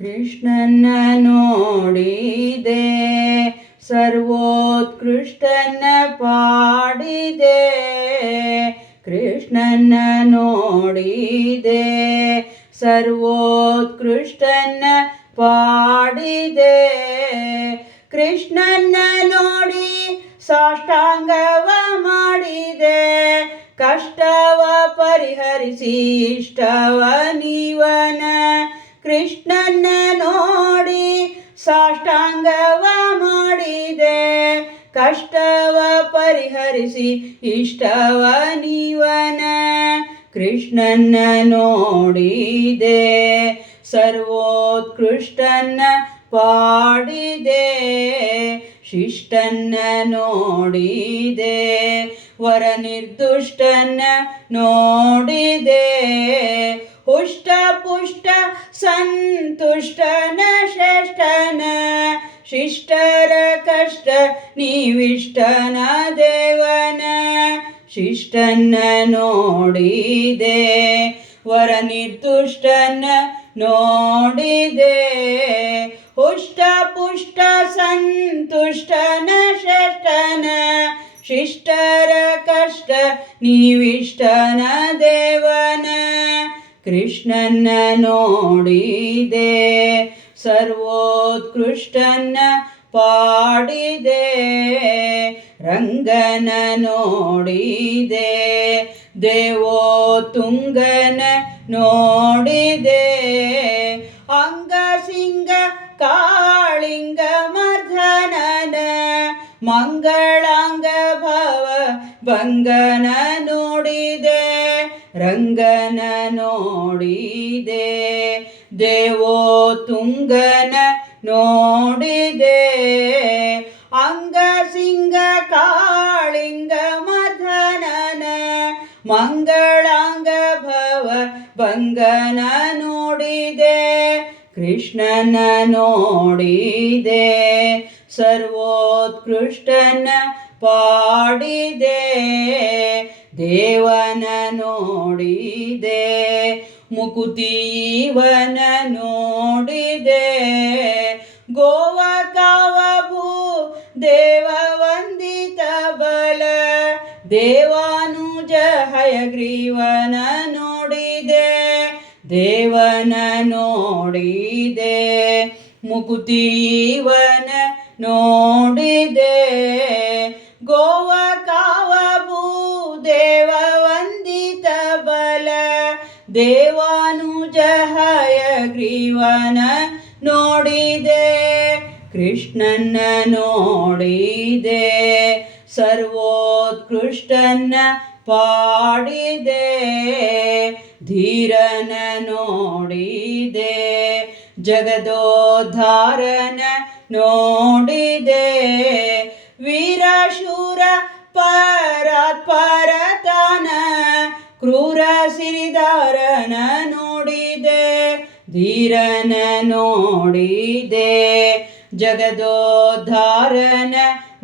ಕೃಷ್ಣನ ನೋಡಿದೆ ಸರ್ವೋತ್ಕೃಷ್ಟನ ಪಾಡಿದೆ ಕೃಷ್ಣನ ನೋಡಿದೆ ಸರ್ವೋತ್ಕೃಷ್ಟನ ಪಾಡಿದೆ. ಕೃಷ್ಣನ ನೋಡಿ ಸಾಷ್ಟಾಂಗವ ಮಾಡಿದೆ, ಕಷ್ಟವ ಪರಿಹರಿಸಿ ಇಷ್ಟವ ನೀವನ ಕೃಷ್ಣನ ನೋಡಿ ಸಾಷ್ಟಾಂಗವ ಮಾಡಿದೆ. ಕಷ್ಟವ ಪರಿಹರಿಸಿ ಇಷ್ಟವ ನೀವನ ಕೃಷ್ಣನ ನೋಡಿದೆ. ಸರ್ವೋತ್ಕೃಷ್ಟನ್ನ ಪಾಡಿದೆ. ಶಿಷ್ಟನ್ನ ನೋಡಿದೆ. ವರ ನಿರ್ದುಷ್ಟನ್ನ ನೋಡಿದೆ. ಹುಷ್ಟ ಪುಷ್ಟ ಸಂತುಷ್ಟನ ಶ್ರೇಷ್ಠನ, ಶಿಷ್ಟರ ಕಷ್ಟ ನೀವಿಷ್ಟನ ದೇವನ, ಶಿಷ್ಟನ್ನ ನೋಡಿದೆ, ವರ ನಿರ್ದುಷ್ಟನ ನೋಡಿದೆ. ಹುಷ್ಟ ಪುಷ್ಟ ಸಂತುಷ್ಟನ ಶ್ರೇಷ್ಠನ, ಶಿಷ್ಟರ ಕಷ್ಟ ನೀವಿಷ್ಟನ ದೇವನ ಕೃಷ್ಣನ ನೋಡಿದೆ ಸರ್ವೋತ್ಕೃಷ್ಟನ ಪಾಡಿದೆ, ರಂಗನ ನೋಡಿದೆ ದೇವೋ ತುಂಗನ ನೋಡಿದೆ ಅಂಗ ಸಿಂಗ ಕಾಳಿಂಗ ಮಧನನ ಮಂಗಳಾಂಗ, ಭವ ಭಂಗನ ನೋಡಿದೆ ರಂಗನ ನೋಡಿದೆ, ದೇವೋ ತುಂಗನ ನೋಡಿದೆ. ಅಂಗ ಸಿಂಗ ಕಾಳಿಂಗ ಮಧನನ ಮಂಗಳಾಂಗ ಭವ ಭಂಗನ ನೋಡಿದೆ, ಕೃಷ್ಣನ ನೋಡಿದೆ. ಸರ್ವೋತ್ಕೃಷ್ಟನ ಪಾಡಿದೆ ದೇವನ ನೋಡಿದೆ ಮುಕುತೀವನ ನೋಡಿದೆ. ಗೋವ ಭೂ ದೇವ ವಂದಿತ ಬಲ, ದೇವಾನುಜ ಹಯಗ್ರೀವನ ನೋಡಿದೆ. ದೇವನ ನೋಡಿದೆ ಮುಕುತೀವನ ನೋಡಿದೆ. ದೇವಾನುಜ ಹಯಗ್ರೀವನ ನೋಡಿದೆ ಕೃಷ್ಣನ ನೋಡಿದೆ ಸರ್ವೋತ್ಕೃಷ್ಟನ ಪಾಡಿದೆ ಧೀರನ ನೋಡಿದೆ ಜಗದೋದ್ಧಾರನ ನೋಡಿದೆ ವೀರಶೂರ ಪರಾತ್ಪರತನ ಕ್ರೂರ ಸಿರಿದಾರನ ನೋಡಿದೆ, ಧೀರನ ನೋಡಿದೆ, ಜಗದೋದ್ಧಾರನ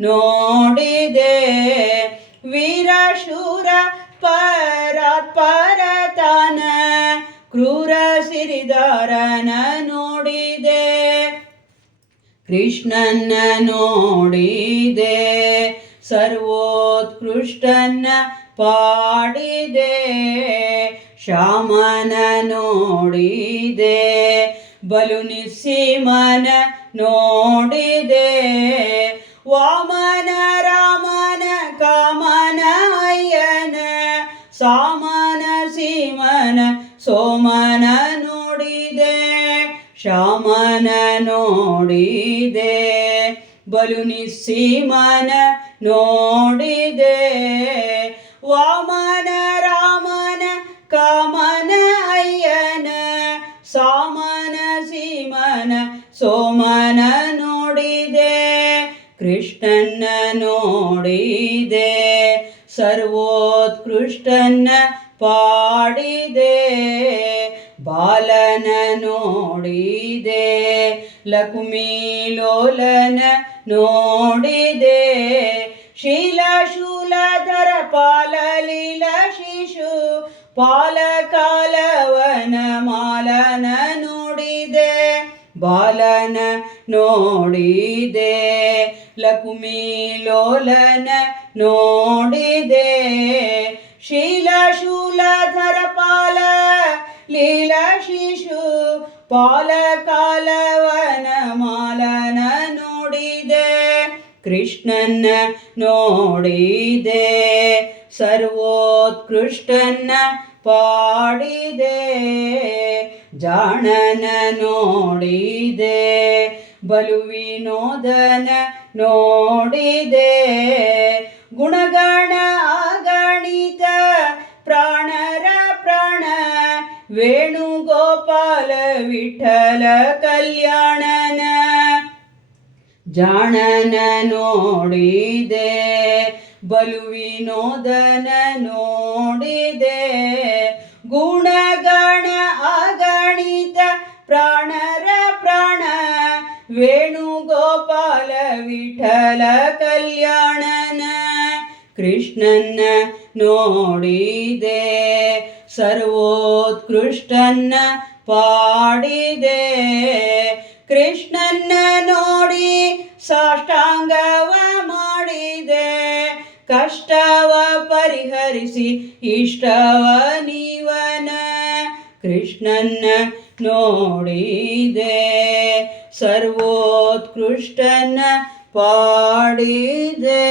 ನೋಡಿದೆ. ವೀರಶೂರ ಪರಾತ್ಪರತನ ಕ್ರೂರ ಸಿರಿದಾರನ ನೋಡಿದೆ ಕೃಷ್ಣನ ನೋಡಿದೆ. ಸರ್ವೋತ್ಕೃಷ್ಟನ ಪಾಡಿದೆ ಶ್ಯಾಮನ ನೋಡಿದೆ, ಬಲು ನಿಸ್ಸೀಮನ ನೋಡಿದೆ, ವಾಮನ, ರಾಮನ, ಕಾಮನ, ಅಯ್ಯನ, ಸಾಮನ, ಸೀಮನ, ಸೋಮನ ನೋಡಿದೆ ಶ್ಯಾಮನ ನೋಡಿದೆ, ಬಲು ನಿಸ್ಸೀಮನ ನೋಡಿದೆ. ಕೃಷ್ಣನ ನೋಡಿದೆ ಸರ್ವೋತ್ಕೃಷ್ಟನ ಪಾಡಿದೆ ಬಾಲನ ನೋಡಿದೆ ಲಕ್ಷ್ಮೀಲೋಲನ ನೋಡಿದೆ ಶೀಲಶೂಲಧರ ಪಾಲಲೀಲ ಶಿಶು ಪಾಲಕಾಲವನ ಮಾಲನ ನೋಡಿದೆ. ಬಾಲನ ನೋಡಿದೆ, ಲಕುಮಿ ಲೋಲನ ನೋಡಿದೆ. ಶೀಲ ಶೂಲಧರ ಪಾಲ, ಲೀಲಾ ಶಿಶು ಪಾಲ ಕಾಲವನ ಮಾಲನ ನೋಡಿದೆ. ಕೃಷ್ಣನ್ನ ನೋಡಿದೆ, ಸರ್ವೋತ್ಕೃಷ್ಟನ್ನ ಪಾಡಿದೆ ಜಾಣನ ನೋಡಿದೆ ಬಲುವಿನೋದನ ನೋಡಿದೆ ಗುಣಗಣ ಅಗಣಿತ ಪ್ರಾಣರ ಪ್ರಾಣ ವೇಣುಗೋಪಾಲ ವಿಠಲ ಕಲ್ಯಾಣನ ಜಾಣನ ನೋಡಿದೆ. ಬಲು ವಿನೋದನ ನೋಡಿದೆ. ಗುಣಗಣ ಅಗಣಿತ ಪ್ರಾಣರ ಪ್ರಾಣ, ವೇಣುಗೋಪಾಲ ವಿಠಲ ಕಲ್ಯಾಣನ ಕೃಷ್ಣನ್ನ ನೋಡಿದೆ. ಸರ್ವೋತ್ಕೃಷ್ಟನ್ನ ಪಾಡಿದೆ. ಕೃಷ್ಣನ್ನ ನೋಡಿ ಸಾಷ್ಟಾಂಗವ ಪರಿಹರಿಸಿ ಇಷ್ಟವ ನೀವನ ಕೃಷ್ಣನ್ನ ನೋಡಿದೆ. ಸರ್ವೋತ್ಕೃಷ್ಟನ ಪಾಡಿದೆ.